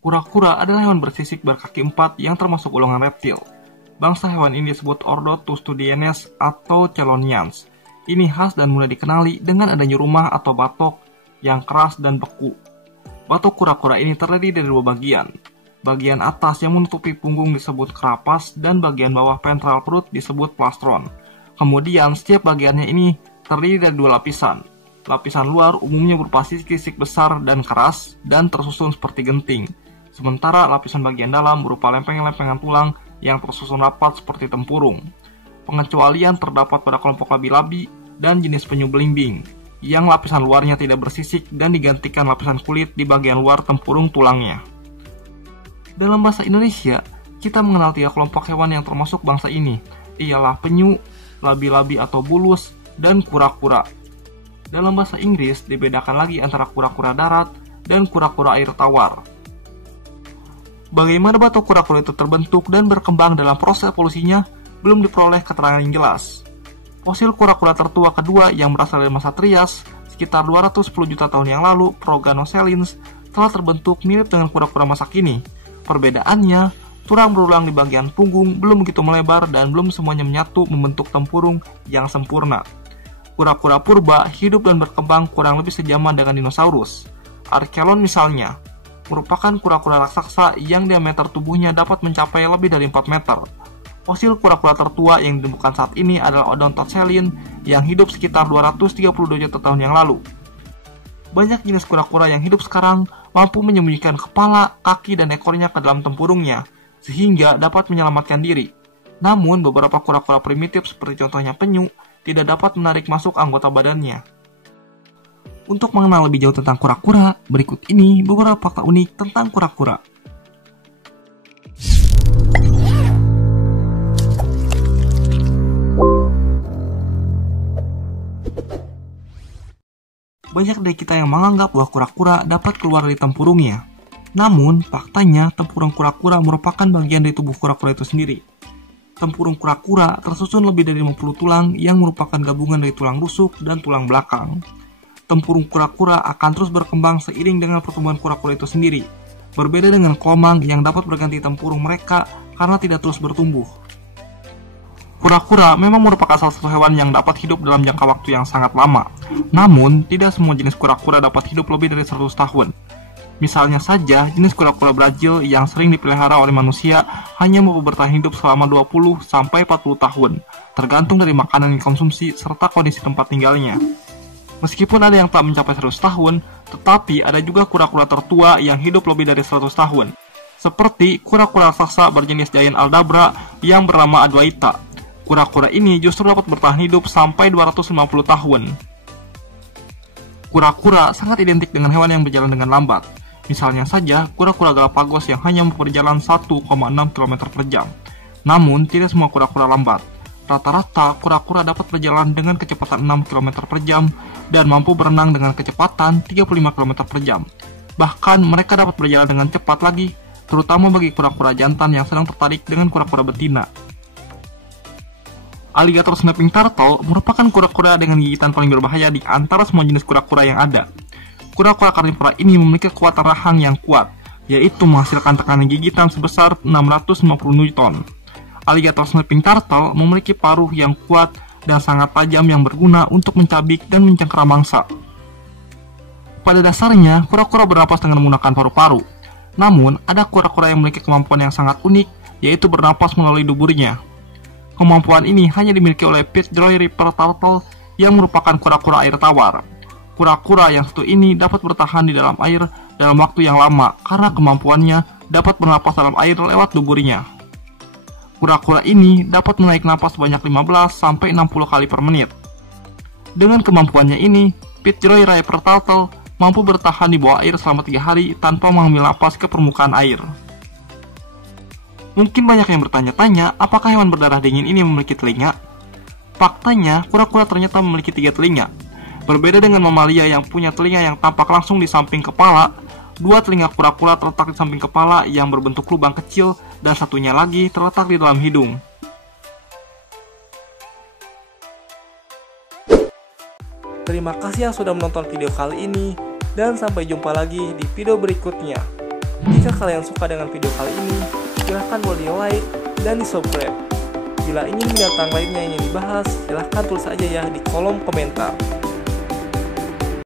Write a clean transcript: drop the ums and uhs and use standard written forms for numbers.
Kura-kura adalah hewan bersisik berkaki 4 yang termasuk golongan reptil. Bangsa hewan ini disebut ordo Tustudienes atau Chelonians. Ini khas dan mulai dikenali dengan adanya rumah atau batok yang keras dan beku. Batok kura-kura ini terdiri dari dua bagian. Bagian atas yang menutupi punggung disebut karapas dan bagian bawah ventral perut disebut plastron. Kemudian setiap bagiannya ini terdiri dari dua lapisan. Lapisan luar umumnya berupa sisik-sisik besar dan keras dan tersusun seperti genting. Sementara lapisan bagian dalam berupa lempengan-lempengan tulang yang tersusun rapat seperti tempurung. Pengecualian terdapat pada kelompok labi-labi dan jenis penyu belimbing, yang lapisan luarnya tidak bersisik dan digantikan lapisan kulit di bagian luar tempurung tulangnya. Dalam bahasa Indonesia, kita mengenal 3 kelompok hewan yang termasuk bangsa ini, ialah penyu, labi-labi atau bulus, dan kura-kura. Dalam bahasa Inggris dibedakan lagi antara kura-kura darat dan kura-kura air tawar. Bagaimana batok kura-kura itu terbentuk dan berkembang dalam proses evolusinya belum diperoleh keterangan yang jelas. Fosil kura-kura tertua kedua yang berasal dari masa Trias, sekitar 210 juta tahun yang lalu, Proganoselins, telah terbentuk mirip dengan kura-kura masa kini. Perbedaannya, tulang berulang di bagian punggung belum begitu melebar dan belum semuanya menyatu membentuk tempurung yang sempurna. Kura-kura purba hidup dan berkembang kurang lebih sejaman dengan dinosaurus. Archelon misalnya, merupakan kura-kura raksasa yang diameter tubuhnya dapat mencapai lebih dari 4 meter. Fosil kura-kura tertua yang ditemukan saat ini adalah Odontochelin yang hidup sekitar 232 juta tahun yang lalu. Banyak jenis kura-kura yang hidup sekarang mampu menyembunyikan kepala, kaki, dan ekornya ke dalam tempurungnya, sehingga dapat menyelamatkan diri. Namun, beberapa kura-kura primitif seperti contohnya penyu tidak dapat menarik masuk anggota badannya. Untuk mengenal lebih jauh tentang kura-kura, berikut ini beberapa fakta unik tentang kura-kura. Banyak dari kita yang menganggap bahwa kura-kura dapat keluar dari tempurungnya. Namun, faktanya tempurung kura-kura merupakan bagian dari tubuh kura-kura itu sendiri. Tempurung kura-kura tersusun lebih dari 50 tulang yang merupakan gabungan dari tulang rusuk dan tulang belakang. Tempurung kura-kura akan terus berkembang seiring dengan pertumbuhan kura-kura itu sendiri. Berbeda dengan komang yang dapat berganti tempurung mereka karena tidak terus bertumbuh. Kura-kura memang merupakan salah satu hewan yang dapat hidup dalam jangka waktu yang sangat lama. Namun, tidak semua jenis kura-kura dapat hidup lebih dari 100 tahun. Misalnya saja, jenis kura-kura Brazil yang sering dipelihara oleh manusia hanya mampu bertahan hidup selama 20-40 tahun, tergantung dari makanan yang dikonsumsi serta kondisi tempat tinggalnya. Meskipun ada yang tak mencapai 100 tahun, tetapi ada juga kura-kura tertua yang hidup lebih dari 100 tahun. Seperti kura-kura raksasa berjenis Giant Aldabra yang bernama Adwaita. Kura-kura ini justru dapat bertahan hidup sampai 250 tahun. Kura-kura sangat identik dengan hewan yang berjalan dengan lambat. Misalnya saja, kura-kura Galapagos yang hanya mampu berjalan 1,6 km per jam. Namun, tidak semua kura-kura lambat. Rata-rata, kura-kura dapat berjalan dengan kecepatan 6 km per jam dan mampu berenang dengan kecepatan 35 km per jam. Bahkan, mereka dapat berjalan dengan cepat lagi, terutama bagi kura-kura jantan yang sedang tertarik dengan kura-kura betina. Alligator snapping turtle merupakan kura-kura dengan gigitan paling berbahaya di antara semua jenis kura-kura yang ada. Kura-kura karnivora ini memiliki kekuatan rahang yang kuat, yaitu menghasilkan tekanan gigitan sebesar 650 Newton. Alligator snapping turtle memiliki paruh yang kuat dan sangat tajam yang berguna untuk mencabik dan mencengkeram mangsa. Pada dasarnya, kura-kura bernapas dengan menggunakan paru-paru. Namun, ada kura-kura yang memiliki kemampuan yang sangat unik, yaitu bernapas melalui duburnya. Kemampuan ini hanya dimiliki oleh Fitzroy River Turtle yang merupakan kura-kura air tawar. Kura-kura yang satu ini dapat bertahan di dalam air dalam waktu yang lama karena kemampuannya dapat bernapas dalam air lewat duburnya. Kura-kura ini dapat menarik napas sebanyak 15-60 kali per menit. Dengan kemampuannya ini, Fitzroy River Turtle mampu bertahan di bawah air selama 3 hari tanpa mengambil napas ke permukaan air. Mungkin banyak yang bertanya-tanya, apakah hewan berdarah dingin ini memiliki telinga? Faktanya, kura-kura ternyata memiliki 3 telinga. Berbeda dengan mamalia yang punya telinga yang tampak langsung di samping kepala, 2 telinga kura-kura terletak di samping kepala yang berbentuk lubang kecil dan satunya lagi terletak di dalam hidung. Terima kasih yang sudah menonton video kali ini dan sampai jumpa lagi di video berikutnya. Jika kalian suka dengan video kali ini, silahkan boleh di like dan di subscribe. Bila ingin binatang lainnya yang dibahas, silahkan tulis aja ya di kolom komentar.